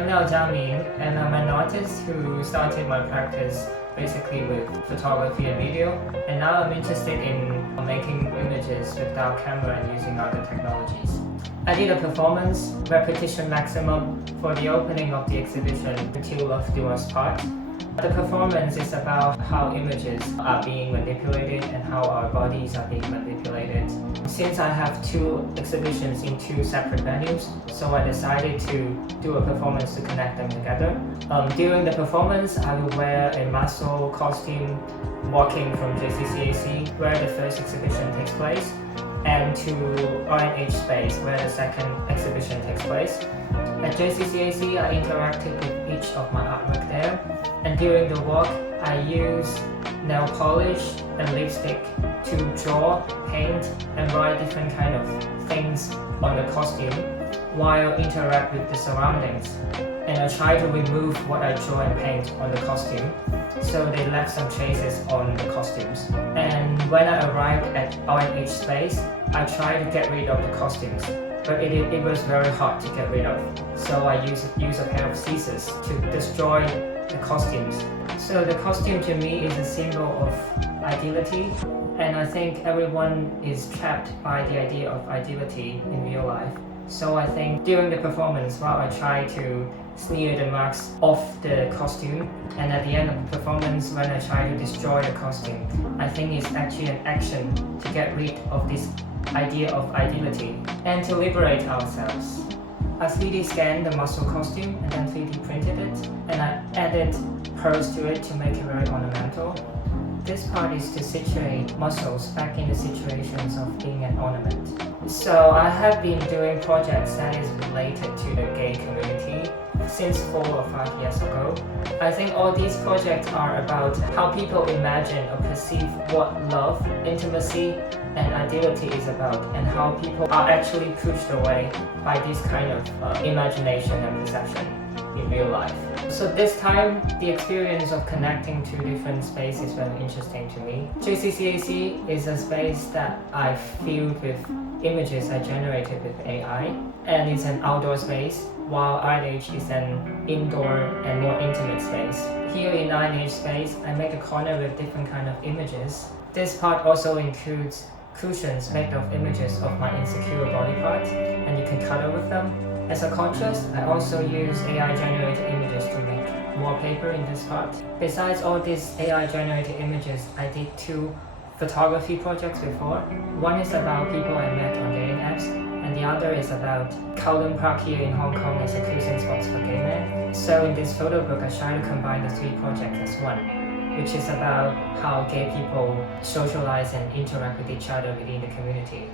I'm Liao Jiaming, and I'm an artist who started my practice basically with photography and video, and now I'm interested in making images without camera and using other technologies. I did a performance, repetition maximum, for the opening of the exhibition, Until of the Worst Part. The performance is about how images are being manipulated and how our bodies are being manipulated. Since I have two exhibitions in two separate venues, so I decided to do a performance to connect them together. During the performance, I will wear a muscle costume walking from JCCAC, where the first exhibition takes place, and to RNH Space, where the second exhibition takes place. At JCCAC, I interacted with each of my artwork there, and during the walk, I use nail polish and lipstick to draw, paint, and write different kind of things on the costume while interact with the surroundings. And I try to remove what I draw and paint on the costume, so they left some traces on the costumes. And when I arrived at RNH Space, I tried to get rid of the costumes, but it was very hard to get rid of. So I use a pair of scissors to destroy the costumes. So the costume to me is a symbol of ideality, and I think everyone is trapped by the idea of ideality in real life. So I think during the performance, while I try to smear the marks off the costume, and at the end of the performance, when I try to destroy the costume, I think it's actually an action to get rid of this idea of ideality and to liberate ourselves. I 3D scanned the muscle costume and then 3D printed it, and I added pearls to it to make it very ornamental. This part is to situate muscles back in the situations of being an ornament. So I have been doing projects that is related to the gay community since 4 or 5 years ago. I think all these projects are about how people imagine or perceive what love, intimacy, and ideality is about, and how people are actually pushed away by this kind of imagination and perception in real life. So this time, the experience of connecting to different spaces is very interesting to me. JCCAC is a space that I filled with images I generated with AI, and it's an outdoor space, while RNH is an indoor and more intimate space. Here in RNH Space, I make a corner with different kind of images. This part also includes cushions made of images of my insecure body parts, and you can color with them. As a contrast, I also use AI-generated images to make wallpaper in this part. Besides all these AI-generated images, I did 2 photography projects before. One is about people I met on dating apps, and the other is about Kowloon Park here in Hong Kong as a cruising spot for gay men. So in this photo book, I try to combine the 3 projects as one, which is about how gay people socialize and interact with each other within the community.